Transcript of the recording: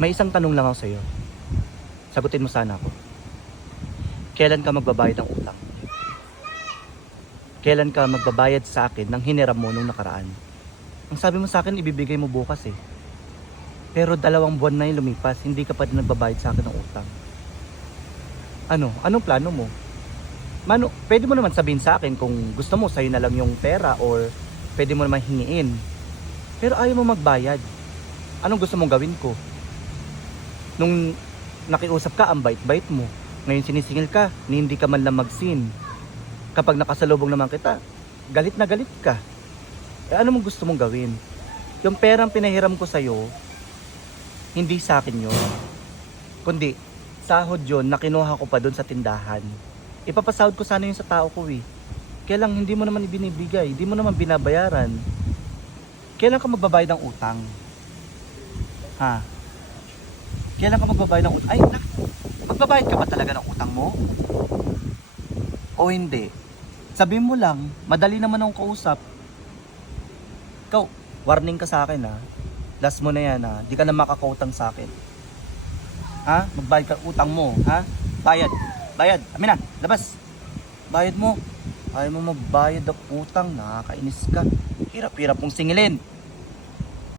May isang tanong lang ako sa'yo. Sagutin mo sana ako. Kailan ka magbabayad ng utang? Kailan ka magbabayad sa akin ng hiniram mo nung nakaraan? Ang sabi mo sa akin, ibibigay mo bukas eh. Pero dalawang buwan na yung lumipas, hindi ka pa din nagbabayad sa akin ng utang. Ano? Anong plano mo? Mano, pwede mo naman sabihin sa akin kung gusto mo sa'yo na lang yung pera or pwede mo naman hingiin. Pero ayaw mo magbayad. Anong gusto mong gawin ko? Nung nakiusap ka, ang bait-bait mo. Ngayon sinisingil ka, ni hindi ka man lang magsin. Kapag nakasalubong naman kita, galit na galit ka. Eh ano mong gusto mong gawin? Yung perang pinahiram ko sa'yo, hindi sa akin yun. Kundi, sahod yun na kinuha ko pa doon sa tindahan. Ipapasahod ko sana yun sa tao ko eh. Kaya lang hindi mo naman ibinibigay, hindi mo naman binabayaran. Kailan ka magbabayad ng utang? Ha? Kailan ka magbabayad ng utang? Ay, nak, magbabayad ka ba talaga ng utang mo? O hindi? Sabihin mo lang, madali naman akong kausap. Ikaw, warning ka sa akin ha. Last mo na yan ha. Di ka na makakautang sa akin. Ha? Magbayad ka utang mo, ha? Bayad. Bayad. Amin na, labas. Bayad mo. Ayaw mo magbayad ng utang, nakakainis ka. Hirap-hirap mong singilin.